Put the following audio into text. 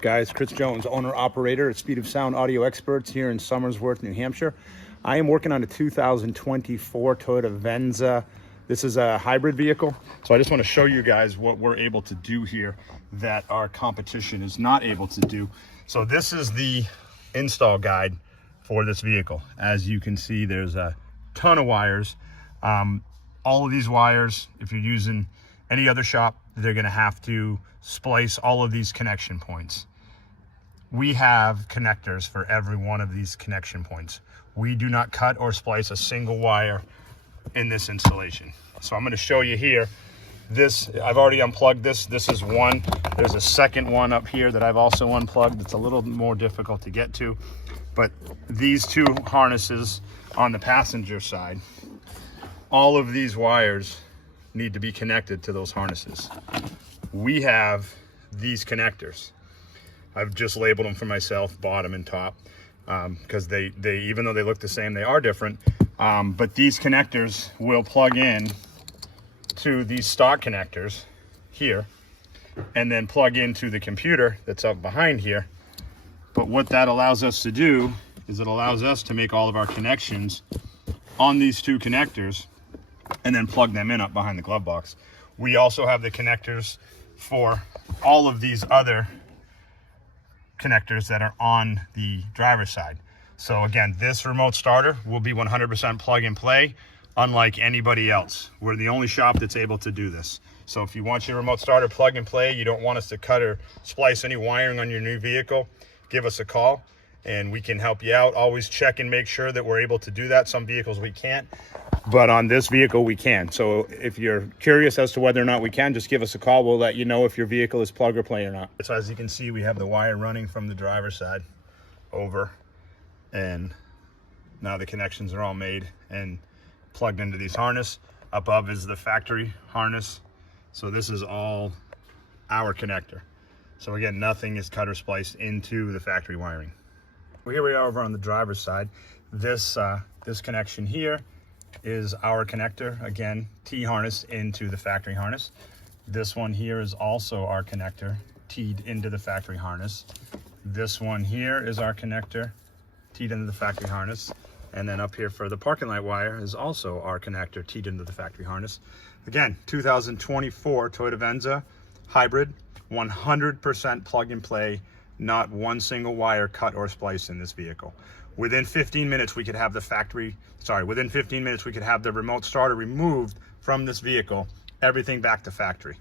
Guys, Chris Jones, owner operator at Speed of Sound Audio Experts here in Somersworth, New Hampshire. I am working on a 2024 Toyota Venza. This is a hybrid vehicle, so I just want to show you guys what we're able to do here that our competition is not able to do. So this is the install guide for this vehicle. As you can see, there's a ton of wires. All of these wires, if you're using any other shop, they're going to have to splice all of these connection points. We have connectors for every one of these connection points. We do not cut or splice a single wire in this installation. So I'm going to show you here. This, I've already unplugged this. This is one. There's a second one up here that I've also unplugged. It's a little more difficult to get to. But these two harnesses on the passenger side, all of these wires need to be connected to those harnesses. We have these connectors. I've just labeled them for myself, bottom and top, because they even though they look the same, they are different. But these connectors will plug in to these stock connectors here and then plug into the computer that's up behind here. But what that allows us to do is it allows us to make all of our connections on these two connectors and then plug them in up behind the glove box. We also have the connectors for all of these other connectors that are on the driver's side. So again, this remote starter will be 100% plug and play, unlike anybody else. We're the only shop that's able to do this. So if you want your remote starter plug and play, you don't want us to cut or splice any wiring on your new vehicle, give us a call and we can help you out. Always check and make sure that we're able to do that. Some vehicles we can't, but on this vehicle we can. So if you're curious as to whether or not we can, just give us a call. We'll let you know if your vehicle is plug or play or not. So as you can see, we have the wire running from the driver's side over, and now the connections are all made and plugged into these harness. Above is the factory harness. So this is all our connector. So again, nothing is cut or spliced into the factory wiring. Well, here we are over on the driver's side. This connection here is our connector, again, T-harness into the factory harness. This one here is also our connector, T'd into the factory harness. This one here is our connector, T'd into the factory harness. And then up here for the parking light wire is also our connector, T'd into the factory harness. Again, 2024 Toyota Venza hybrid, 100% plug and play, not one single wire cut or spliced in this vehicle. Within 15 minutes, we could have within 15 minutes, we could have the remote starter removed from this vehicle, everything back to factory.